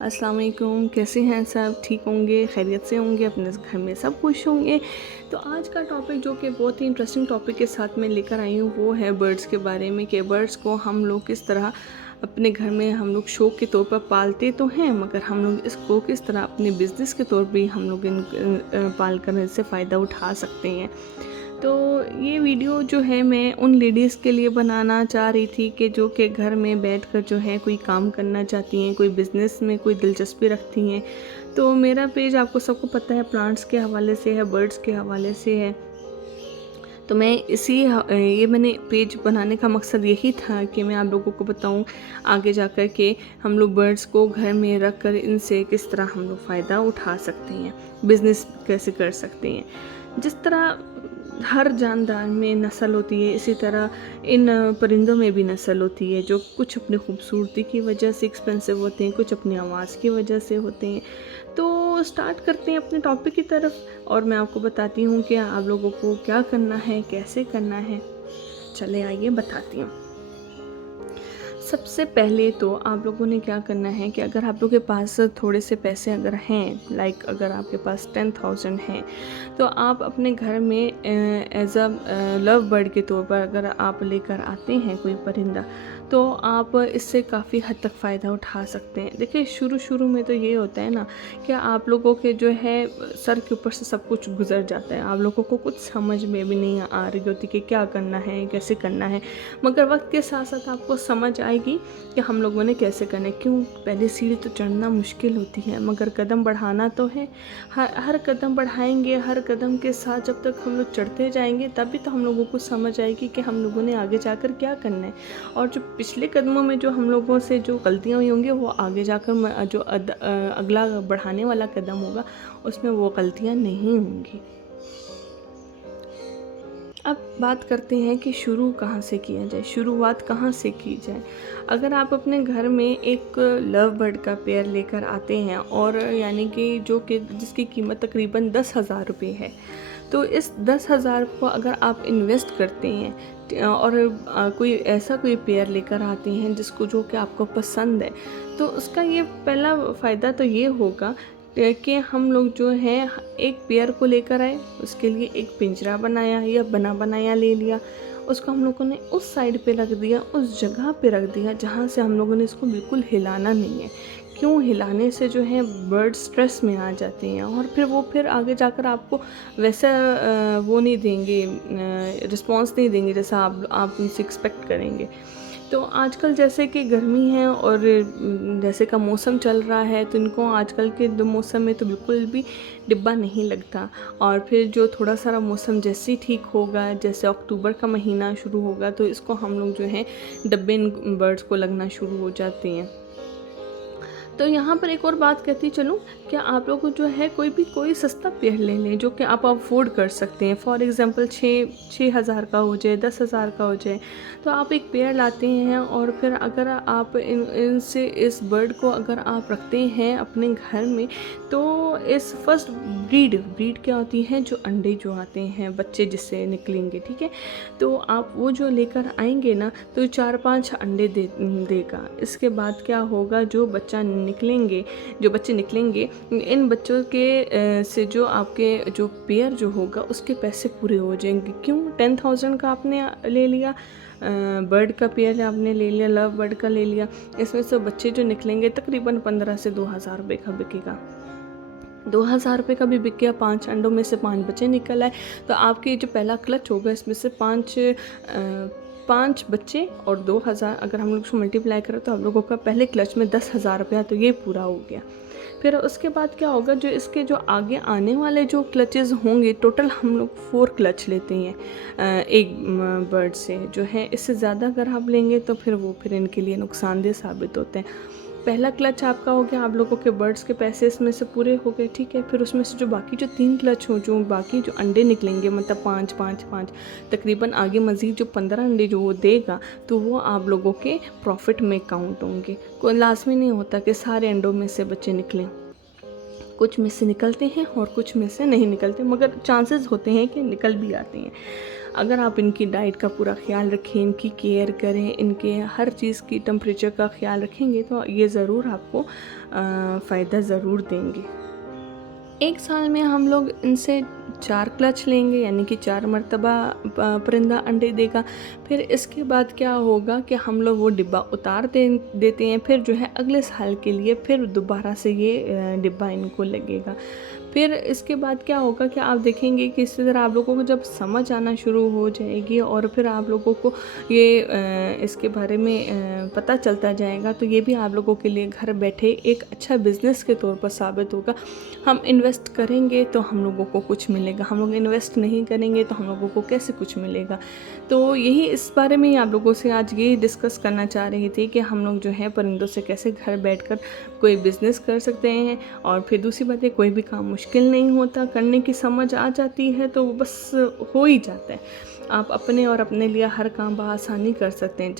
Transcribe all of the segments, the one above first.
अस्सलाम वालेकुम। कैसे हैं सब? ठीक होंगे, खैरियत से होंगे, अपने घर में सब खुश होंगे। तो आज का टॉपिक जो कि बहुत ही इंटरेस्टिंग टॉपिक के साथ मैं लेकर आई हूँ वो है बर्ड्स के बारे में कि बर्ड्स को हम लोग किस तरह अपने घर में हम लोग शौक के तौर पर पालते तो हैं, मगर हम लोग इसको किस तरह अपने बिज़नेस के तौर पे हम लोग पाल कर इससे फ़ायदा उठा सकते हैं। तो ये वीडियो जो है मैं उन लेडीज़ के लिए बनाना चाह रही थी कि जो कि घर में बैठकर जो है कोई काम करना चाहती हैं, कोई बिज़नेस में कोई दिलचस्पी रखती हैं। तो मेरा पेज आपको सबको पता है प्लांट्स के हवाले से है, बर्ड्स के हवाले से है। तो मैं ये मैंने पेज बनाने का मकसद यही था कि मैं आप लोगों को बताऊं आगे जाकर के हम लोग बर्ड्स को घर में रख कर इनसे किस तरह हम लोग फ़ायदा उठा सकते हैं, बिज़नेस कैसे कर सकते हैं। जिस तरह हर जानदार में नस्ल होती है, इसी तरह इन परिंदों में भी नस्ल होती है जो कुछ अपनी खूबसूरती की वजह से एक्सपेंसिव होते हैं, कुछ अपनी आवाज़ की वजह से होते हैं। तो स्टार्ट करते हैं अपने टॉपिक की तरफ और मैं आपको बताती हूँ कि आप लोगों को क्या करना है, कैसे करना है। चले आइए बताती हूँ। सबसे पहले तो आप लोगों ने क्या करना है कि अगर आप लोगों के पास थोड़े से पैसे अगर हैं, लाइक अगर आपके पास 10,000 हैं, तो आप अपने घर में एज अ लव बर्ड के तौर पर अगर आप लेकर आते हैं कोई परिंदा, तो आप इससे काफ़ी हद तक फ़ायदा उठा सकते हैं। देखिए शुरू शुरू में तो ये होता है ना कि आप लोगों के जो है सर के ऊपर से सब कुछ गुजर जाता है, आप लोगों को कुछ समझ में भी नहीं आ रही होती कि क्या करना है, कैसे करना है। मगर वक्त के साथ साथ आपको समझ आएगी कि हम लोगों ने कैसे करना है। क्यों? पहले सीढ़ी तो चढ़ना मुश्किल होती है, मगर कदम बढ़ाना तो है। हर कदम बढ़ाएंगे, हर कदम के साथ जब तक हम लोग चढ़ते जाएंगे तभी तो हम लोगों को समझ आएगी कि हम लोगों ने आगे जाकर क्या करना है। और जो पिछले कदमों में जो हम लोगों से जो गलतियाँ हुई होंगी वो आगे जाकर जो अगला बढ़ाने वाला कदम होगा उसमें वो गलतियाँ नहीं होंगी। अब बात करते हैं कि शुरू कहाँ से किया जाए, शुरुआत कहाँ से की जाए। अगर आप अपने घर में एक लव बर्ड का पेयर लेकर आते हैं और यानी कि जो कि जिसकी कीमत तकरीबन 10,000 रुपये है, तो इस 10,000 को अगर आप इन्वेस्ट करते हैं और कोई पेयर लेकर आते हैं जिसको जो कि आपको पसंद है, तो उसका ये पहला फ़ायदा तो ये होगा कि हम लोग जो हैं एक पेयर को लेकर आए, उसके लिए एक पिंजरा बनाया या बना बनाया ले लिया, उसको हम लोगों ने उस साइड पे रख दिया, उस जगह पे रख दिया जहाँ से हम लोगों ने इसको बिल्कुल हिलाना नहीं है। क्यों? हिलाने से जो है बर्ड स्ट्रेस में आ जाते हैं और फिर आगे जाकर आपको वैसा वो नहीं देंगे, रिस्पॉन्स नहीं देंगे जैसा आप उनसे एक्सपेक्ट करेंगे। तो आजकल जैसे कि गर्मी है और जैसे का मौसम चल रहा है, तो इनको आजकल के मौसम में तो बिल्कुल भी डिब्बा नहीं लगता। और फिर जो थोड़ा सारा मौसम जैसे ही ठीक होगा, जैसे अक्टूबर का महीना शुरू होगा, तो इसको हम लोग जो है डब्बे इन बर्ड्स को लगना शुरू हो जाते हैं। तो यहाँ पर एक और बात कहती चलूँ, क्या आप लोग जो है कोई सस्ता पेड़ ले लें जो कि आप अफोर्ड कर सकते हैं। फॉर एग्ज़ाम्पल 6,000 का हो जाए, 10,000 का हो जाए, तो आप एक पेड़ लाते हैं और फिर अगर आप इनसे इस बर्ड को अगर आप रखते हैं अपने घर में, तो इस फर्स्ट ब्रीड क्या होती है, जो अंडे जो आते हैं, बच्चे जिससे निकलेंगे, ठीक है। तो आप वो जो लेकर आएंगे ना, तो 4-5 अंडे देगा। इसके बाद क्या होगा, जो बच्चे निकलेंगे, इन बच्चों के से जो आपके जो पेयर जो होगा उसके पैसे पूरे हो जाएंगे। क्यों? 10,000 का आपने ले लिया, बर्ड का पेयर आपने ले लिया, लव बर्ड का ले लिया, इसमें से बच्चे जो निकलेंगे तकरीबन 15 से 2,000 रुपये का बिकेगा। 2,000 रुपये का भी बिक गया, 5 अंडों में से 5 बच्चे निकल आए, तो आपकी जो पहला क्लच होगा इसमें से 5 बच्चे और 2,000 अगर हम लोग उसको मल्टीप्लाई करें तो हम लोगों का पहले क्लच में 10,000 रुपया तो ये पूरा हो गया। फिर उसके बाद क्या होगा, जो इसके जो आगे आने वाले जो क्लचेस होंगे, टोटल हम लोग 4 क्लच लेते हैं एक बर्ड से जो है। इससे ज़्यादा अगर आप लेंगे तो फिर इनके लिए नुकसानदेह साबित होते हैं। पहला क्लच आपका हो गया, आप लोगों के बर्ड्स के पैसे इसमें से पूरे हो गए, ठीक है। फिर उसमें से जो बाकी जो 3 क्लच हो, जो बाकी जो अंडे निकलेंगे, मतलब 5 तकरीबन आगे मज़ीद जो 15 अंडे जो वो देगा, तो वो आप लोगों के प्रॉफिट में काउंट होंगे। कोई लाजमी नहीं होता कि सारे अंडों में से बच्चे निकलें। कुछ में से निकलते हैं और कुछ में से नहीं निकलते, मगर चांसेस होते हैं कि निकल भी आते हैं। अगर आप इनकी डाइट का पूरा ख्याल रखें, इनकी केयर करें, इनके हर चीज़ की टेम्परेचर का ख्याल रखेंगे तो ये ज़रूर आपको फ़ायदा ज़रूर देंगे। 1 साल में हम लोग इनसे 4 क्लच लेंगे, यानी कि 4 मरतबा परिंदा अंडे देगा। फिर इसके बाद क्या होगा कि हम लोग वो डिब्बा उतार देते हैं, फिर जो है अगले साल के लिए फिर दोबारा से ये डिब्बा इनको लगेगा। फिर इसके बाद क्या होगा कि आप देखेंगे कि इसी तरह आप लोगों को जब समझ आना शुरू हो जाएगी और फिर आप लोगों को ये इसके बारे में पता चलता जाएगा, तो ये भी आप लोगों के लिए घर बैठे एक अच्छा बिज़नेस के तौर पर साबित होगा। हम इन्वेस्ट करेंगे तो हम लोगों को कुछ मिलेगा, हम लोग इन्वेस्ट नहीं करेंगे तो हम लोगों को कैसे कुछ मिलेगा। तो यही इस बारे में आप लोगों से आज ये डिस्कस करना चाह रही थी कि हम लोग जो है परिंदों से कैसे घर बैठकर कोई बिज़नेस कर सकते हैं। और फिर दूसरी बात है, कोई भी काम मुश्किल नहीं होता, करने की समझ आ जाती है तो वो बस हो ही जाता है। आप अपने और अपने लिए हर काम बआसानी कर सकते हैं।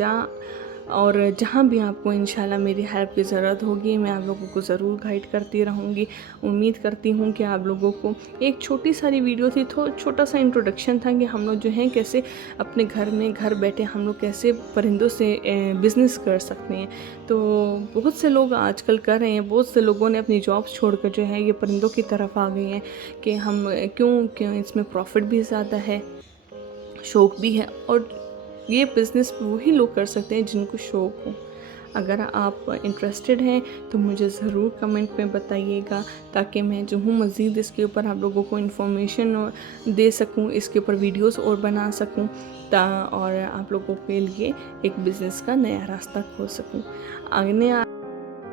जहाँ भी आपको इंशाल्लाह मेरी हेल्प की ज़रूरत होगी, मैं आप लोगों को ज़रूर गाइड करती रहूँगी। उम्मीद करती हूँ कि आप लोगों को एक छोटी सारी वीडियो थी, छोटा सा इंट्रोडक्शन था कि हम लोग जो हैं कैसे अपने घर में घर बैठे हम लोग कैसे परिंदों से बिज़नेस कर सकते हैं। तो बहुत से लोग आजकल कर रहे हैं, बहुत से लोगों ने अपनी जॉब्स छोड़कर जो है ये परिंदों की तरफ आ गए हैं कि हम क्यों इसमें प्रॉफिट भी ज़्यादा है, शौक़ भी है, और ये बिज़नेस वही लोग कर सकते हैं जिनको शौक़ हो। अगर आप इंटरेस्टेड हैं तो मुझे ज़रूर कमेंट में बताइएगा, ताकि मैं जो हूँ मज़ीद इसके ऊपर आप लोगों को इन्फॉर्मेशन दे सकूँ, इसके ऊपर वीडियोस और बना सकूँ, और आप लोगों के लिए एक बिज़नेस का नया रास्ता खोल सकूँ।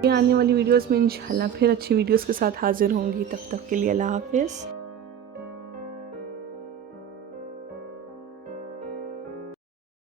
आने वाली वीडियोस में इंशाल्लाह फिर अच्छी वीडियोस के साथ हाज़िर होंगी। तब तक के लिए अल्लाह हाफ़िज़।